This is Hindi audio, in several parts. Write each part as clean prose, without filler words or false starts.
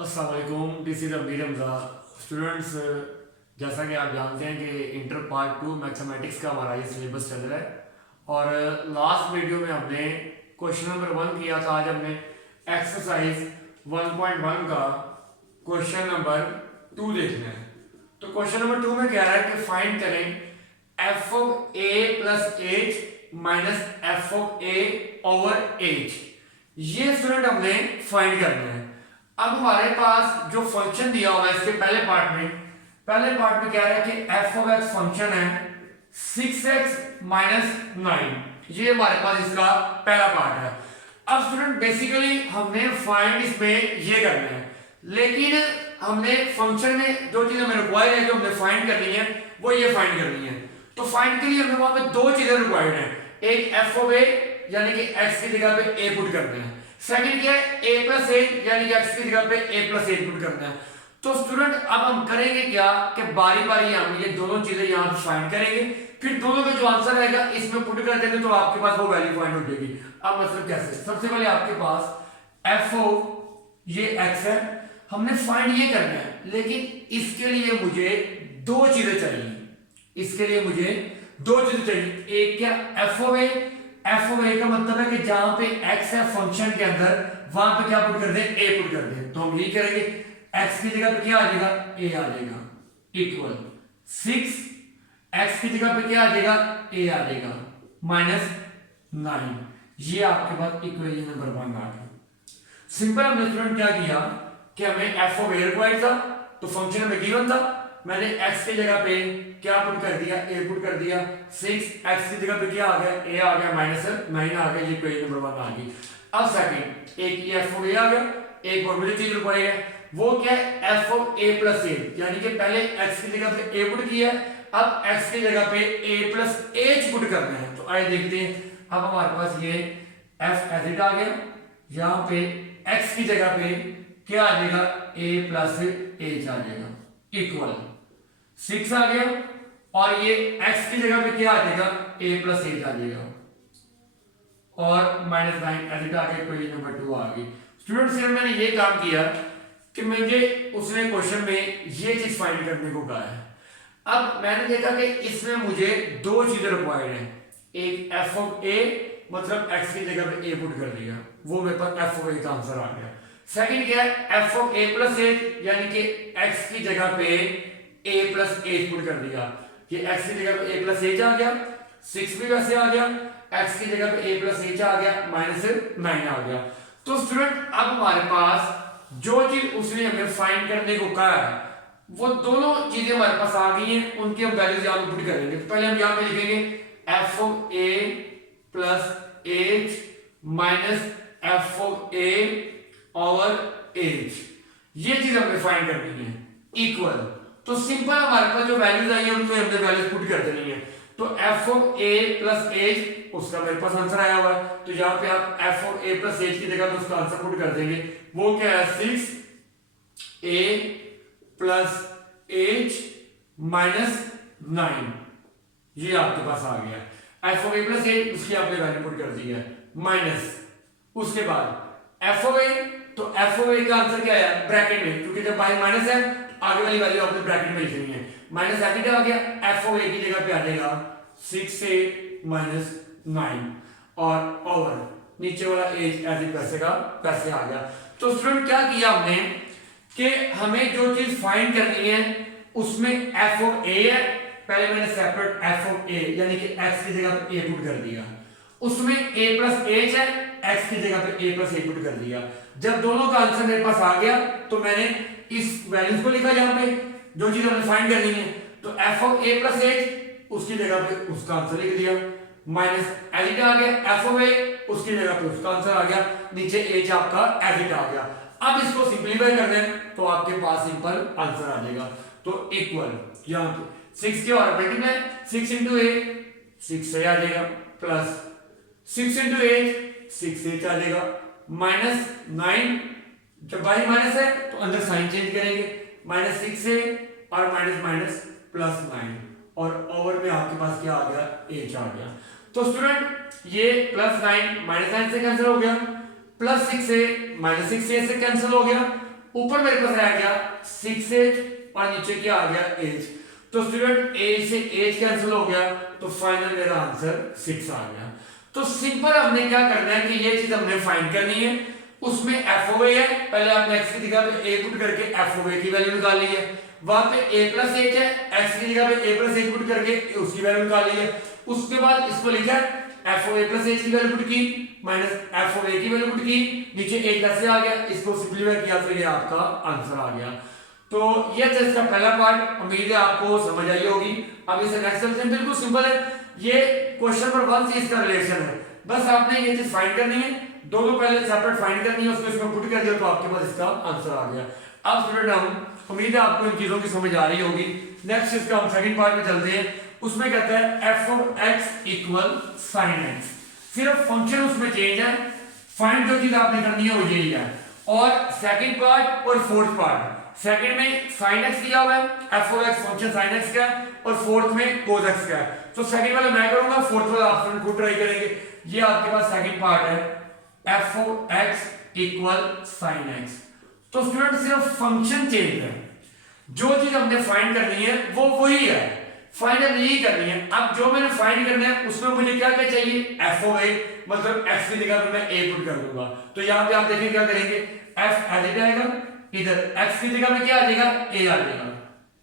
अस्सलाम वालेकुम, this is Amir Hamza. Students, जैसा कि आप जानते हैं कि इंटर पार्ट 2 मैथमेटिक्स का हमारा ये सिलेबस चल रहा है और लास्ट वीडियो में हमने क्वेश्चन नंबर 1 किया था। आज हमने एक्सरसाइज 1.1 का क्वेश्चन नंबर 2 देखना है। तो क्वेश्चन नंबर 2 में कह रहा है कि फाइंड करें F of A plus H minus F of A over H. ये स्टूडेंट हमने फाइंड करना है। अब हमारे पास जो फंक्शन दिया हुआ है इसके पहले पार्ट में क्या है कि एफ ऑफ एक्स फंक्शन है 6x माइनस 9। ये हमारे पास इसका पहला पार्ट है। अब स्टूडेंट बेसिकली हमने फाइंड इसमें ये करना है, लेकिन हमने फंक्शन में जो चीजें हमें रिक्वायर्ड है जो हमने फाइंड करनी है वो ये फाइंड करनी है। तो फाइंड के लिए हमें वहां पे दो चीजें रिक्वायर्ड है। एक एफ ऑफ ए यानी कि एक्स की जगह पे ए पुट करना है। सेकंड क्या है a प्लस ए यानी कि x की जगह पे a प्लस ए पुट करना है। तो स्टूडेंट अब हम करेंगे क्या कि बारी बारी हम ये दोनों चीजें यहाँ पे फाइंड करेंगे, फिर दोनों का जो आंसर आएगा इसमें पुट कर देंगे तो आपके पास वो वैल्यू फाइंड हो जाएगी। अब मतलब कैसे, सबसे पहले आपके पास f ऑफ ये x है, हमने फाइंड ये करना है, लेकिन इसके लिए मुझे दो चीजें चाहिए। एक क्या एफ ऑफ ए का मतलब है कि जहां पे x है फंक्शन के अंदर वहां पे क्या पुट कर दें, a पुट कर दें। तो हम यही करेंगे, x की जगह पे क्या आ जाएगा, a आ जाएगा इक्वल 6, x की जगह पे क्या आ जाएगा, a आ जाएगा माइनस 9। ये आपके पास इक्वेशन नंबर 1 आ गया। सिंपल हमने स्टूडेंट क्या किया कि हमें एफ ऑफ ए रिक्वायर्ड था, तो फंक्शन में गिवन था, मैंने x की जगह पे क्या पुट कर दिया, a पुट कर दिया। 6 x की जगह पे क्या आ गया, a आ गया माइनस 9 आ गया। ये इक्वेशन नंबर 1 आ गई। अब सेकंड एक ये f ऑफ a आ गया, एक और मुझे चीज रिक्वायर्ड है, वो क्या है f of a plus a, यानी कि पहले x की जगह पे a पुट किया, अब x की जगह पे a प्लस h पुट करना है। तो आइए देखते हैं। अब हमारे पास ये f एज इट आ गया, यहाँ पे x की जगह पे क्या आ जाएगा, a प्लस h आ जाएगा इक्वल 6 आ गया, और ये x की जगह पे क्या आ जाएगा, a प्लस h आ जाएगा और माइनस 9 एज इट आ गया। इक्वेशन नंबर 2 आ गई। स्टूडेंट्स, मैंने ये काम किया कि मुझे उसने क्वेश्चन में ये चीज फाइंड करने को कहा है। अब मैंने देखा कि इसमें मुझे दो चीजें रिक्वायर्ड है। एक एफ ऑफ ए मतलब x की जगह पे a पुट कर दिया, वो मेरे पास एफ ऑफ ए का आंसर आ गया। सेकंड क्या है F of a plus h, यानी कि x की जगह पे a प्लस h पुट कर दिया। ये x की जगह पे a प्लस h आ गया, 6 भी वैसे आ गया, x की जगह पे a प्लस h आ गया, माइनस 9 आ गया। तो स्टूडेंट अब हमारे पास जो चीज उसने हमें फाइंड करने को कहा है वो दोनों चीजें हमारे पास आ गई हैं, उनके हम वैल्यूज यहाँ पे पुट करेंगे। पहले हम यहाँ पे लिखेंगे F of a plus h minus F of a over h। ये चीज हमें फाइंड करनी है इक्वल। तो सिंपल हमारे पास जो वैल्यूज आई है उनको हमने वैल्यूज पुट कर देनी है। तो F of a plus h उसका मेरे पास आंसर आया हुआ है, तो यहाँ पे आप F of a plus h की जगह पे उसका आंसर पुट कर देंगे। वो क्या है 6a प्लस h माइनस 9। ये आपके पास आ गया F of a plus h, उसकी आपने वैल्यू पुट कर दी है माइनस। उसके बाद एफ ऑफ a, तो एफ ऑफ a का आंसर क्या है ब्रैकेट में, क्योंकि जब बाई माइनस है आगे वाली वैल्यू आपने ब्रैकेट में लिखनी है। माइनस एफ आ गया, एफ ऑफ ए की जगह पे आ जाएगा 6a माइनस 9 और ओवर नीचे वाला एज एज इट वैसे का वैसे आ गया। तो स्टूडेंट क्या किया हमने कि हमें जो चीज फाइंड करनी है उसमें एफ ऑफ ए है, पहले मैंने सेपरेट एफ ऑफ ए यानी कि एक्स की जगह पे ए पुट कर दिया, उसमें a प्लस एच है, x की जगह पे a प्लस ए पुट कर दिया। जब दोनों का आंसर मेरे पास आ गया तो मैंने इस वैल्यूज को लिखा यहाँ पे जो चीज हमें फाइंड करनी है। तो f of a plus H उसकी जगह पे उसका आंसर लिख दिया, माइनस एच आ गया, f ऑफ a उसकी जगह पे उसका आंसर आ गया, नीचे h आपका एच आ गया। अब इसको सिंपलीफाई कर दें तो आपके पास सिंपल आंसर आ जाएगा। तो इक्वल यहाँ पे 6 के और मल्टीप्लाई 6 इंटू a 6a आ जाएगा प्लस 6 इंटू एच 6h आ जाएगा माइनस 9। जब बाई माइनस है तो अंदर साइन चेंज करेंगे, माइनस 6a और माइनस माइनस प्लस 9 और ओवर में आपके पास क्या आ गया h आ गया। तो स्टूडेंट ये प्लस 9 माइनस 9 से कैंसिल हो गया, प्लस 6a माइनस 6a से कैंसिल हो गया, ऊपर मेरे पास रह गया 6h और नीचे क्या आ गया एज। तो स्टूडेंट एज से एज कैंसिल हो गया, तो फाइनल मेरा आंसर 6 आ गया। तो सिंपल हमने क्या करना है कि ये चीज हमने फाइंड करनी है। उसमें एफ ओ ए है, पहले आपने एक्स की जगह पे ए पुट करके एफ ओ ए की वैल्यू निकाली है। वहां पे ए प्लस एच है, एक्स की जगह पे ए प्लस एच पुट करके उसकी वैल्यू निकाली है। उसके बाद इसको लिखा है एफ ओ ए प्लस एच की वैल्यू पुट की माइनस एफ ओ ए की वैल्यू पुट की, नीचे एक कैसे आ गया, इसको सिंपलीफाई किया तो ये आपका आंसर आ गया। तो ये था इसका पहला पार्ट, उम्मीद है आपको समझ आई होगी। अब इसे नेक्स्ट चलते हैं। बिल्कुल सिंपल है, ये क्वेश्चन नंबर 1 से इसका रिलेशन है। बस आपने ये चीज फाइंड करनी है, दोनों पहले सेपरेट फाइंड करनी है, उसको इसमें पुट कर दिया तो आपके पास इसका आंसर आ गया। अब स्टूडेंट हम उम्मीद है आपको इन चीजों की समझ आ रही होगी। नेक्स्ट इसका हम सेकंड पार्ट में चलते हैं। उसमें कहता है F of x equal sine x. सिर्फ फंक्शन उसमें चेंज है, फाइंड जो चीज आपने करनी है वो यही है। और सेकंड पार्ट और फोर्थ पार्ट, सेकंड में sin x दिया हुआ है, f of x function sin x का है, और फोर्थ में cos x का है। तो सेकंड वाला मैं करूंगा, फोर्थ वाला आप स्टूडेंट खुद ट्राई करेंगे। ये आपके पास सेकंड पार्ट है f of x equal sin x। तो स्टूडेंट सिर्फ फंक्शन चेंज है, जो चीज हमने फाइंड करनी है वो वही है, फाइंड यही करनी है। अब जो मैंने फाइंड करना है उसमें मुझे क्या क्या चाहिए, f of a, मतलब x की जगह पे मैं a पुट कर दूंगा। तो यहां पे आप देखिए क्या करेंगे, f एज इट आएगा, इधर x की जगह पे क्या आ जाएगा, a आ जाएगा,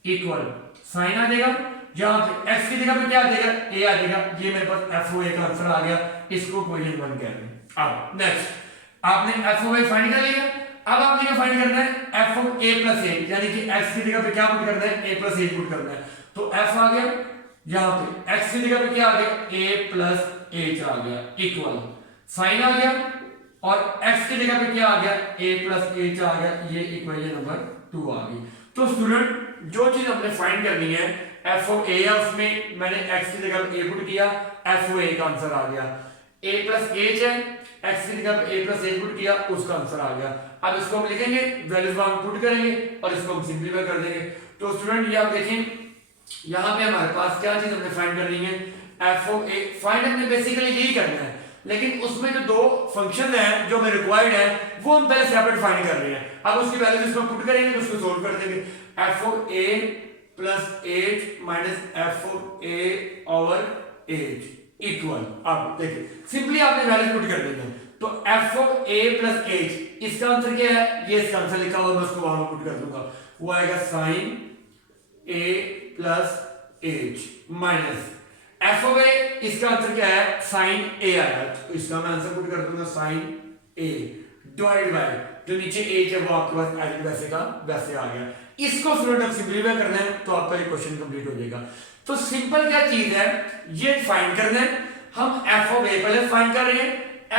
इक्वल साइन आ जाएगा, यहां पे x की जगह पे क्या आ जाएगा, a आ जाएगा। ये मेरे पास f of a का आंसर आ गया, इसको क्वेश्चन 1 कहते हैं। अब नेक्स्ट आपने f of a फाइंड कर लिया। अब आपने क्या फाइंड करना है, f of a plus a, यानी कि x की जगह पे क्या पुट करना है, a plus a पुट करना है। तो f आ गया, यहां पे x की जगह पे क्या आ गया, a plus h आ गया, इक्वल साइन आ गया, और x की जगह पे क्या आ गया, a plus h आ गया। ये इक्वेशन नंबर 2 आ गई। तो स्टूडेंट जो चीज हमने फाइंड करनी है, f of a है, उसमें मैंने x की जगह पे a पुट किया, f of a का आंसर आ गया। a plus h है, x की जगह पे a plus h पुट किया, उसका आंसर आ गया। अब इसको हम लिखेंगे, वैल्यूज वहां पुट करेंगे और इसको हम सिंपलीफाई कर देंगे। तो स्टूडेंट ये आप देखें, यहां पे हमारे पास क्या चीज हमने फाइंड करनी है, f of a। फाइंड हमने बेसिकली यही करना है, लेकिन उसमें जो दो फंक्शन है जो हमें रिक्वायर्ड है वो हम पहले सेपरेट फाइंड कर रहे हैं। अब उसकी वैल्यू इसमें पुट करेंगे तो उसको सोल्व कर देंगे। f of a plus 8 minus f of a over 8 equal, अब देखिए सिंपली आपने वैल्यू पुट कर देंगे। तो f of a plus 8, इसका आंसर क्या है, ये इसका आंसर लिखा हुआ है, मैं उसको वहां पुट कर दूंगा। वो आएगा sin a plus h minus f of a, इसका आंसर क्या है, sin a आया, तो इसका मैं आंसर पुट कर दूंगा sin a डिवाइडेड बाय जो नीचे h है वो आपके पास एज वैसे का वैसे आ गया। इसको स्टूडेंट अब सिंपलीफाई करना है तो आपका ये क्वेश्चन कंप्लीट हो जाएगा। तो सिंपल क्या चीज है, ये फाइंड करना है। हम f of a पहले फाइंड कर रहे हैं,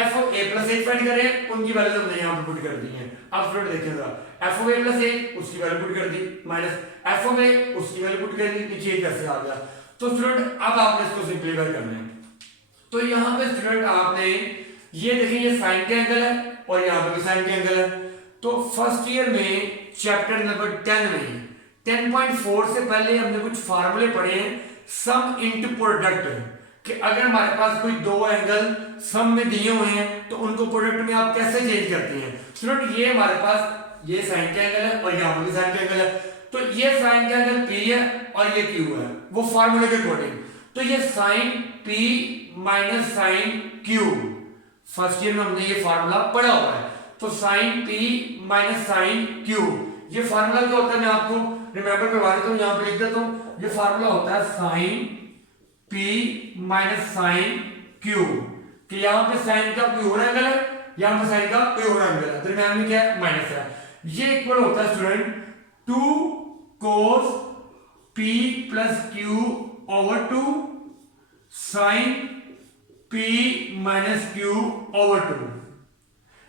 f of a plus h find कर रहे हैं, उनकी वैल्यू हमने यहां पर पुट कर दी है। अब स्टूडेंट देखिए जरा, f of a plus h उसकी वैल्यू पुट कर दी, माइनस f of a उसकी वैल्यू पुट कर दी, नीचे कैसे आ गया। तो स्टूडेंट अब आपने इसको सिंपलीफाई करना है। तो यहां पे स्टूडेंट आपने ये देखिए, ये साइन के एंगल है और यहां पे भी साइन के एंगल है। तो फर्स्ट ईयर में चैप्टर नंबर 10 में 10.4 से पहले हमने कुछ फार्मूले पढ़े हैं, सम इनटू प्रोडक्ट, कि अगर हमारे पास कोई दो एंगल सम में दिए हुए हैं तो उनको प्रोडक्ट में आप कैसे चेंज करते हैं। स्टूडेंट ये हमारे पास ये साइन का एंगल है और यहां पर भी साइन का एंगल है, तो ये साइन का एंगल P है और ये Q है, वो फार्मूले के अकॉर्डिंग। तो ये sine P minus sine Q, first year में हमने ये फार्मूला पढ़ा हुआ है। तो sine P minus sine Q, ये फार्मूला क्या होता है, मैं आपको रिमेंबर करवा देता हूं, यहां पर लिख देता हूं। ये फार्मूला होता है sine P minus sine Q, कि यहां पे साइन का कोई और एंगल है, यहां पे साइन का कोई और एंगल है, दरमियान में क्या है, माइनस है। ये इक्वल होता है student 2 cos P plus Q over 2 sin P minus Q over 2।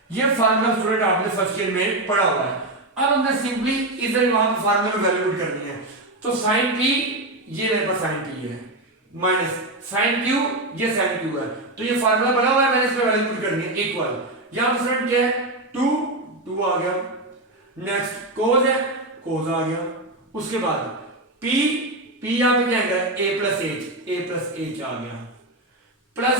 ये फार्मूला स्टूडेंट आपने फर्स्ट ईयर में पढ़ा हुआ है। अब हमने सिंपली इधर वहां पे फार्मूला में वैल्यू पुट करनी है। तो sin P, ये मेरे पास sin P है, माइनस sin Q, ये sin Q है। तो ये फार्मूला बना हुआ है, मैंने इसमें वैल्यू पुट करनी है, इक्वल यहां पर स्टूडेंट क्या है, 2 आ गया, नेक्स्ट cos है, cos आ गया, उसके बाद P यहां पे क्या है, a plus h आ गया, प्लस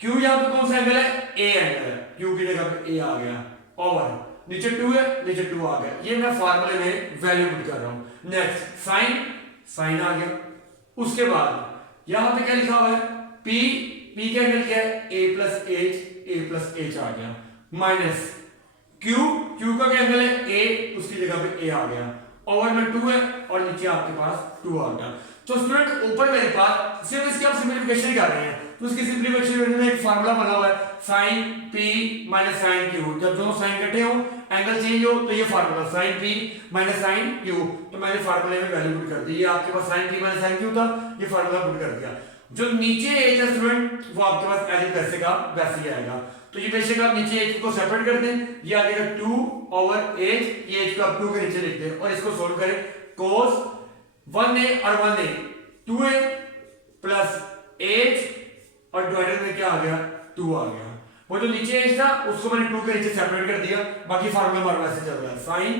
Q यहां पे कौन सा एंगल है, a एंगल है, Q की जगह पे a आ गया, ओवर नीचे 2 है, नीचे 2 आ गया, ये मैं फार्मूले में वैल्यू पुट कर रहा हूं। नेक्स्ट साइन आ गया। उसके बाद यहां पे क्या लिखा हुआ है, पी का एंगल क्या है, a प्लस एच आ गया, माइनस क्यू का क्या एंगल है, ए, उसकी जगह पे ए आ गया, ओवर में 2 है और नीचे आपके पास 2 आ गया। तो स्टूडेंट ऊपर मेरे पास सिर्फ इसकी आप सिंपलीफिकेशन कर रहे हैं, तो उसकी सिंपलीफिकेशन में एक फार्मूला बना हुआ है, sin p minus sin q। जब दोनों साइन इकट्ठे हो, एंगल चेंज हो, तो ये formula sin p minus sin q, तो मैंने फार्मूले में वैल्यू पुट कर दी। ये आपके पास sin p minus sin q था, ये फार्मूला पुट कर दिया। जो नीचे h है स्टूडेंट, वो आपके पास एज इट वैसे का वैसे ही आएगा। तो ये बेशक आप नीचे h को सेपरेट कर दें, ये आ जाएगा 2 ओवर h, ये h को आप 2 के नीचे लिख दें और इसको सोल्व करें। cos 1a और 1a 2a प्लस h और डिवाइडेड में क्या आ गया, 2 आ गया। वो जो नीचे h था उसको मैंने 2 के नीचे सेपरेट कर दिया, बाकी फार्मूला हमारे वैसे चल रहा है sin,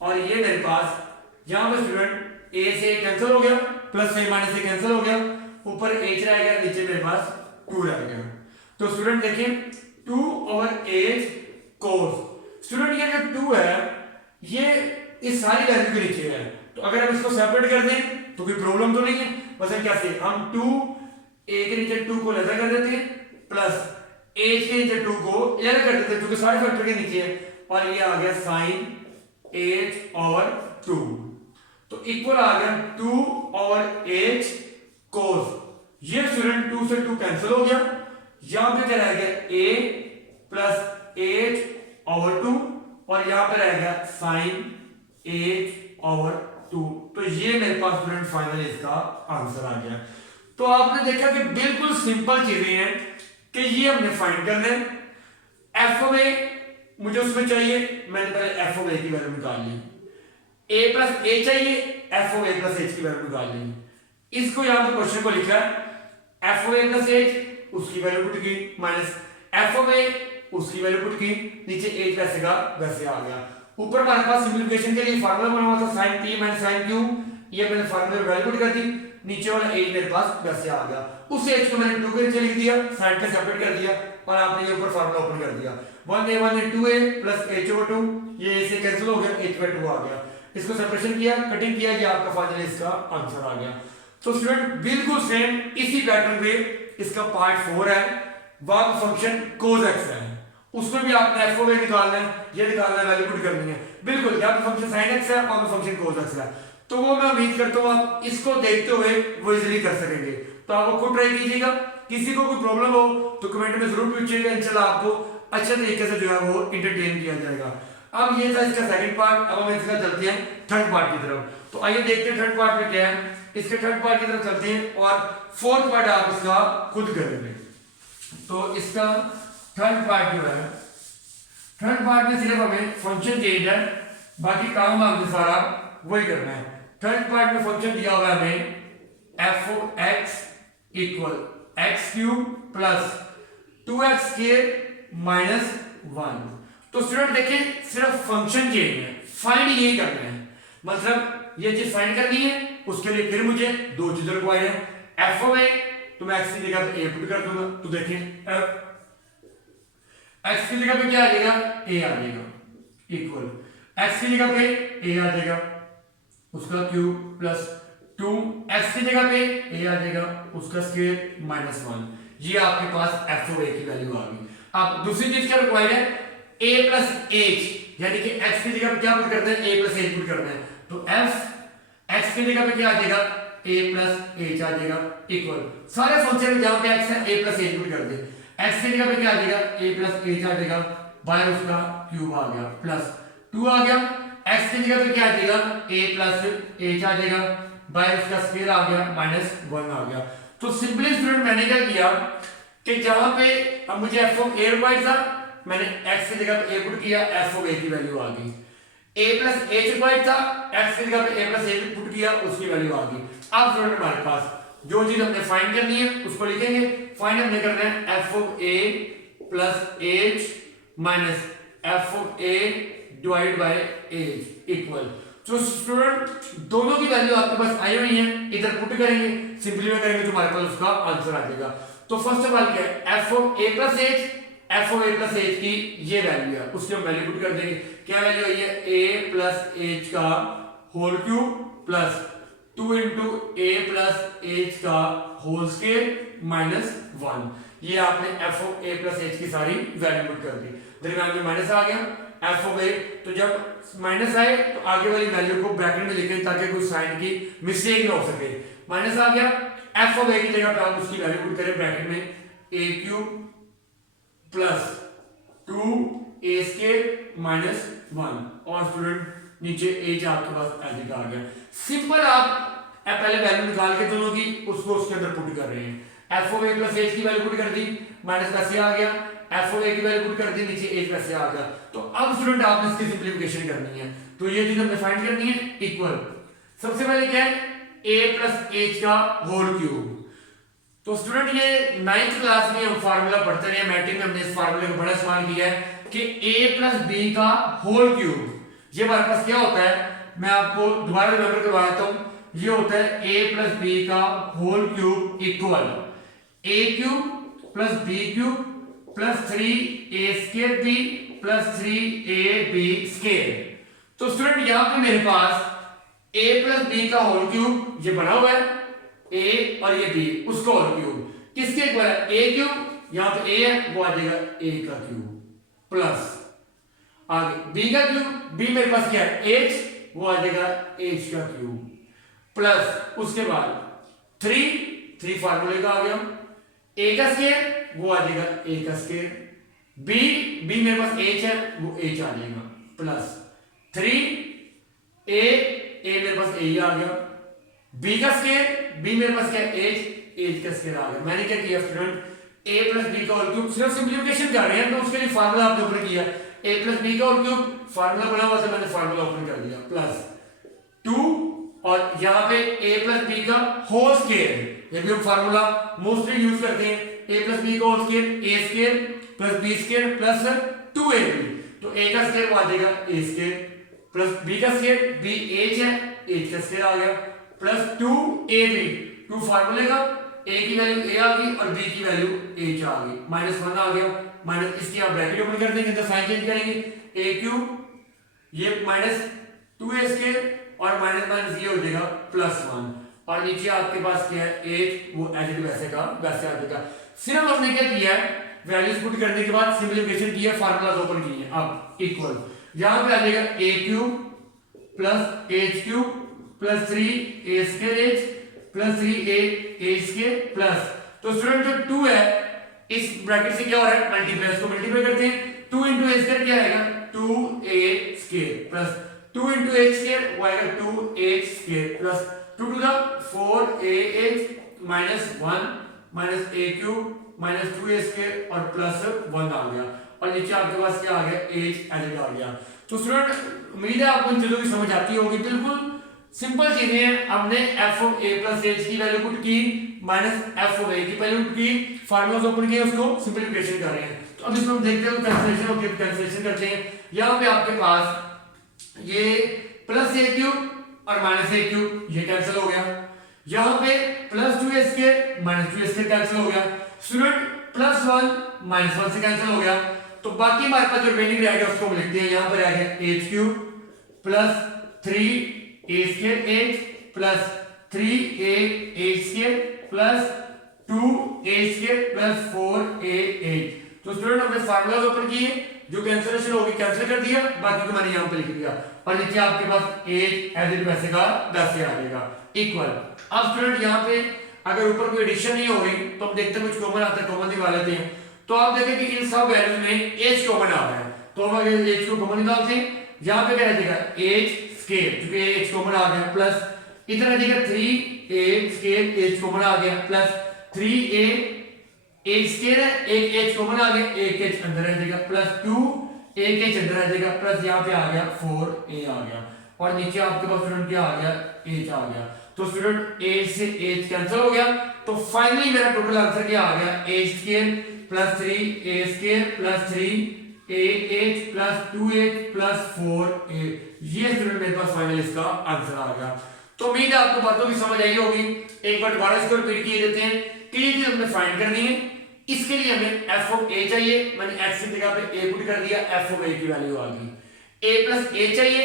और ये मेरे पास यहां पे स्टूडेंट a से कैंसिल हो गया, प्लस से माइनस से कैंसिल हो गया, ऊपर h रह गया, नीचे मेरे पास 2 रह गया। तो स्टूडेंट देखिए 2 ओवर h cos, स्टूडेंट ये जो 2 है ये इस सारी वैल्यू के नीचे है, तो अगर हम इसको सेपरेट कर दें तो कोई प्रॉब्लम तो नहीं है। बस हम कैसे, हम 2 a के नीचे 2 को लेकर कर देते हैं, प्लस h के नीचे 2 को लेकर कर देते हैं, क्योंकि सारे फैक्टर के नीचे है, और ये आ गया sin h ओवर 2, तो इक्वल आ गया 2 ओवर h cos। ये स्टूडेंट 2 से 2 कैंसिल हो गया, यहां पे क्या रह गया, a प्लस h ओवर 2, और यहां पे रह गया sin h ओवर 2। तो ये मेरे पास स्टूडेंट फाइनल इसका आंसर आ गया। तो आपने देखा कि बिल्कुल सिंपल चीजें हैं कि ये हमने फाइंड करना है। एफ ऑफ ए मुझे उसमें चाहिए, मैंने पहले एफ ऑफ ए की वैल्यू निकाल ली, ए प्लस ए चाहिए, F of A plus H की वैल्यू निकाल ली। इसको यहां पे क्वेश्चन को लिखा है, F of A plus H उसकी वैल्यू पुट की, माइनस एफ ऑफ ए उसकी वैल्यू पुट की, नीचे एच वैसे का वैसे आ गया। ऊपर हमारे पास सिंपलीफिकेशन के लिए फार्मूला बना हुआ था sin p minus sin q, ये मैंने फार्मूले में वैल्यू पुट कर दी, नीचे वाला h मेरे पास वैसे आ गया। उस h को मैंने 2 के नीचे लिख दिया, साइड पे सेपरेट कर दिया, और आपने ये ऊपर फार्मूला ओपन कर दिया, 1a 2a plus h over 2, ये a से कैंसिल हो गया, h बाय 2 आ गया। इसको सेपरेशन किया, कटिंग किया, ये आपका फाइनल इसका आंसर आ गया। तो स्टूडेंट बिल्कुल सेम इसी पैटर्न पे इसका पार्ट 4 है, वहां फंक्शन cos x है, उसमें भी आपने एफ ऑफ ए निकालना है, ये निकालना है, वैल्यू पुट करनी है। बिल्कुल, या तो फंक्शन sin x है और फंक्शन cos x है, तो वो मैं उम्मीद करता हूं आप इसको देखते हुए वो इजीली कर सकेंगे। तो आप खुद ट्राई कीजिएगा, किसी को कोई प्रॉब्लम हो तो कमेंट में जरूर पूछिएगा, इंशाल्लाह आपको अच्छे तरीके से जो है वो एंटरटेन किया जाएगा। अब ये था इसका सेकंड पार्ट, अब हम इसका चलते हैं थर्ड पार्ट की तरफ। तो आइए देखते हैं थर्ड पार्ट में क्या है, इसके थर्ड पार्ट की तरफ चलते हैं और फोर्थ पार्ट आप इसका खुद करेंगे। तो इसका थर्ड पार्ट जो है, थर्ड पार्ट में सिर्फ हमें फंक्शन चेंज है, बाकी काम हमने सारा वही करना है। थर्ड पार्ट में फंक्शन दिया हुआ है हमें F of x equal x cube plus 2x square minus 1। तो स्टूडेंट देखिए सिर्फ फंक्शन चेंज है, फाइंड यही करना है, मतलब ये चीज फाइंड करनी है, उसके लिए फिर मुझे दो चीजें रिक्वायर्ड है। एफ ऑफ ए तो मैं एक्स की जगह पे ए पुट कर दूंगा, तो देखिए एफ एक्स की जगह पे क्या आ जाएगा, ए आ जाएगा, इक्वल एक्स की जगह पे ए आ जाएगा, उसका क्यूब प्लस 2 एक्स की जगह पे ए आ जाएगा, उसका स्क्वायर माइनस 1। ये आपके पास एफ ऑफ ए की वैल्यू आ गई। अब दूसरी चीज क्या रिक्वायर्ड है, ए प्लस एच, यानी कि एक्स की जगह पे क्या पुट करते हैं, ए प्लस एच पुट करते हैं, तो एफ एक्स की जगह पे क्या आ जाएगा, ए प्लस एच आ जाएगा, इक्वल सारे फंक्शन में जहां पे एक्स है ए प्लस एच पुट कर दे, एक्स की जगह पे क्या आ जाएगा, ए प्लस एच आ जाएगा, बाय उसका क्यूब आ गया, प्लस 2 आ गया, एक्स की जगह पे क्या आ जाएगा, ए प्लस एच आ जाएगा, बाय उसका स्क्वायर आ गया, माइनस 1 आ गया। तो सिंपली स्टूडेंट मैंने क्या किया कि जहां पे अब मुझे एफ ऑफ ए रिक्वायर्ड था, मैंने एक्स की जगह पे ए पुट किया, एफ ऑफ ए की वैल्यू आ गई। ए प्लस एच रिक्वायर्ड था, एक्स की जगह पे ए प्लस एच पुट किया, उसकी वैल्यू आ गई। अब स्टूडेंट हमारे पास जो चीज हमने फाइंड करनी है उसको लिखेंगे, फाइंड हमने करना है F of A plus H minus F of A divide by H equal. तो स्टूडेंट दोनों की वैल्यू आपके पास आई हुई है, इधर पुट करेंगे, सिंपलीफाई करेंगे तो हमारे पास उसका आंसर आ जाएगा। तो फर्स्ट ऑफ ऑल क्या है, F of A plus H F of A plus H की ये वैल्यू है, उसकी हम वैल्यू पुट कर देंगे। क्या वैल्यू आई है? ए प्लस एच का होल क्यूब प्लस 2 इंटू ए प्लस एच का होल स्क्वायर माइनस 1। ये आपने F of A plus H की सारी वैल्यू पुट कर दी। दरम्यान में माइनस आ गया एफ ऑफ ए, तो जब माइनस आए तो आगे वाली वैल्यू को ब्रैकेट में लिखें ताकि कोई साइन की मिस्टेक ना हो सके। माइनस आ गया, एफ ऑफ ए की जगह पे आप उसकी वैल्यू पुट करें ब्रैकेट में ए क्यूब प्लस 2 ए स्क्वायर माइनस 1, और स्टूडेंट नीचे एच आपके पास एज आ गया। सिंपल आप पहले वैल्यू निकाल के दोनों की उसको उसके अंदर पुट कर रहे हैं। F of A plus H की वैल्यू पुट कर दी, माइनस वैसे आ गया, एफ ऑफ ए की वैल्यू पुट कर दी, नीचे एच वैसे आ गया। तो अब स्टूडेंट आपने इसकी सिंपलीफिकेशन करनी है, तो ये चीज हमने फाइंड करनी है इक्वल। सबसे पहले क्या है? ए प्लस एच का होल क्यूब। तो स्टूडेंट ये 9th क्लास में हम फार्मूला पढ़ते रहे, मैट्रिक में हमने इस फार्मूले को बड़ा इस्तेमाल किया है कि a प्लस बी का होल क्यूब। ये हमारे पास क्या होता है, मैं आपको दोबारा रिमेंबर करवा देता हूं। ये होता है a प्लस बी का whole cube equal a cube plus B cube plus 3a square b plus 3ab square. तो स्टूडेंट यहां पे मेरे पास a प्लस बी का होल क्यूब ये बना हुआ है, a और ये b, उसका होल क्यूब किसके इक्वल है? a क्यूब, यहां पे a है वो आ जाएगा a का क्यूब प्लस आगे b का क्यूब, b मेरे पास क्या है h, वो आ जाएगा h का क्यूब प्लस उसके बाद 3 फार्मूले का आ गया, a का स्क्वायर वो आ जाएगा a का स्क्वायर, b मेरे पास h है वो h आ जाएगा प्लस 3a मेरे पास a आ गया, b का स्क्वायर, b मेरे पास क्या है h का स्क्वायर आ गया। मैंने क्या किया स्टूडेंट, a प्लस b का होल क्यूब, सिर्फ सिंपलीफिकेशन कर रहे हैं तो उसके लिए फार्मूला आपने ऊपर किया, a प्लस b का होल क्यूब फार्मूला बना हुआ था, मैंने फार्मूला ओपन कर दिया प्लस 2 और यहां पे a प्लस b का होल स्क्वायर, ये भी हम फार्मूला मोस्टली यूज करते हैं, a प्लस b का whole square a square plus b square plus 2ab, तो a का स्क्वायर आ जाएगा a स्क्वायर प्लस b का स्क्वायर, b h है h का स्क्वायर आ गया प्लस 2ab, 2 फार्मूले का, a की वैल्यू a आ गई और b की वैल्यू h आ गई, माइनस 1 आ गया, माइनस इसकी आप ब्रैकेट ओपन कर देंगे तो साइन चेंज करेंगे, a क्यूब ये माइनस 2a स्क्वायर और माइनस माइनस ये हो जाएगा प्लस 1, और नीचे आपके पास क्या है 8, वो एज इट वैसे का वैसे आ जाएगा। सिर्फ हमने क्या किया है, वैल्यूज पुट करने के बाद सिंपलीफिकेशन किया, फार्मूलाज ओपन किए, अब इक्वल यहां पे आ जाएगा a cube plus h cube plus 3a square h plus 3a h square plus, तो स्टूडेंट जो 2 है इस ब्रैकेट से क्या हो रहा है मल्टीप्लाई, इसको मल्टीप्लाई करते हैं, 2 into a स्क्वायर क्या आएगा 2a square plus 2 into h square वो आएगा 2h square plus 2 to the 4ah minus 1 minus a cube minus 2a square और प्लस 1 आ गया, और नीचे आपके पास क्या आ गया h एडेड आ गया। तो स्टूडेंट उम्मीद है आपको इन चीजों की समझ आती होगी, बिल्कुल सिंपल चीजें हैं। हमने f of a plus h की वैल्यू पुट की माइनस f ऑफ a की वैल्यू पुट की, फार्मूलाज ओपन किए, उसको सिंपलीफिकेशन कर रहे हैं। तो अब इसमें हम देखते हैं कैंसिलेशन होती है, कैंसिलेशन करते हैं। यहां पे आपके पास ये प्लस a क्यूब और माइनस a क्यूब ये कैंसिल हो गया, यहां पे plus 2a square minus 2a square cancel हो गया, स्टूडेंट प्लस 1 माइनस 1 से कैंसिल हो गया, तो बाकी हमारे पास जो रिमेनिंग रह गया उसको हम लिखते हैं, यहां पर रह गया h cube plus 3a square h plus 3a h square plus 2a square plus 4ah। तो स्टूडेंट हमने फार्मूलाज ओपन किए, जो कैंसिलेशन होगी कैंसिल कर दिया, बाकी को मैंने यहां पे लिख दिया, और नीचे आपके पास h एज इट वैसे का वैसे आ जाएगा इक्वल। अब स्टूडेंट यहां पे अगर ऊपर कोई एडिशन नहीं हो रही तो हम देखते हैं कुछ कॉमन आता है, कॉमन निकाल लेते हैं। तो आप देखें कि इन सब वैल्यूज में h कॉमन आ रहा है, तो हम अगर h को कॉमन निकालते हैं, यहां पे क्या रहेगा h स्क्वायर, क्योंकि h कॉमन आ गया, प्लस इधर रहेगा 3a स्क्वायर h कॉमन आ गया प्लस 3a h स्क्वायर है, एक h कॉमन आ गया, एक h अंदर रह जाएगा प्लस 2 एक h अंदर रह जाएगा प्लस यहां पे आ गया 4a आ गया, और नीचे आपके पास स्टूडेंट क्या आ गया h आ गया। तो स्टूडेंट h से h कैंसिल हो गया, तो फाइनली मेरा टोटल आंसर क्या आ गया h square plus 3a square plus 3ah plus 2h plus 4a, ये स्टूडेंट मेरे पास फाइनल इसका आंसर आ गया। तो उम्मीद है आपको बातों की समझ आई होगी। एक बार दोबारा इसको रिपीट किए देते हैं कि ये चीज हमने फाइंड करनी है इसके लिए हमें एफ ऑफ ए चाहिए, मैंने एक्स की जगह पे ए पुट कर दिया, एफ ऑफ ए की वैल्यू आ गई। ए प्लस ए चाहिए,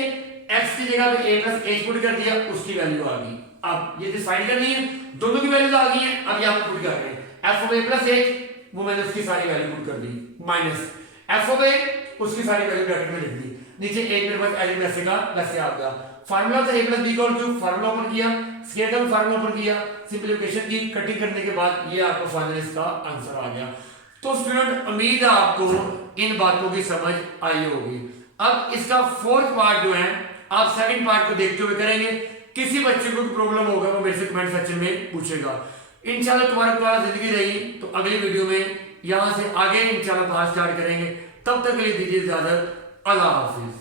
एक्स की जगह पे ए प्लस एच पुट कर दिया, उसकी वैल्यू आ गई। अब ये फाइंड करनी है, दोनों की वैल्यूज आ गई है, अब यहाँ पे पुट कर रहे हैं F of A plus H, वो मैंने उसकी सारी वैल्यू पुट कर दी, माइनस एफ ऑफ ए, उसकी सारी वैल्यू ब्रैकेट में लिख दी, नीचे एक मेरे पास एलिमेंट वैसे का वैसे आ गया। फार्मूला था ए प्लस बी का होल क्यूब, फार्मूला ओपन किया, स्क्वायर टर्म फार्मूला ओपन किया, सिंपलीफिकेशन की, कटिंग करने के बाद ये आपको फाइनल इसका आंसर आ गया। तो स्टूडेंट उम्मीद है आपको इन बातों की समझ आई होगी। अब इसका फोर्थ पार्ट जो है आप सेकंड पार्ट को देखते हुए करेंगे। किसी बच्चे को प्रॉब्लम होगा वो मेरे से कमेंट सेक्शन में पूछेगा। इंशाल्लाह तुम्हारा जिंदगी रही तो अगली वीडियो में यहां से आगे इंशाल्लाह बात स्टार्ट करेंगे। तब तक के लिए दीजिए इजाजत। अल्लाह हाफिज।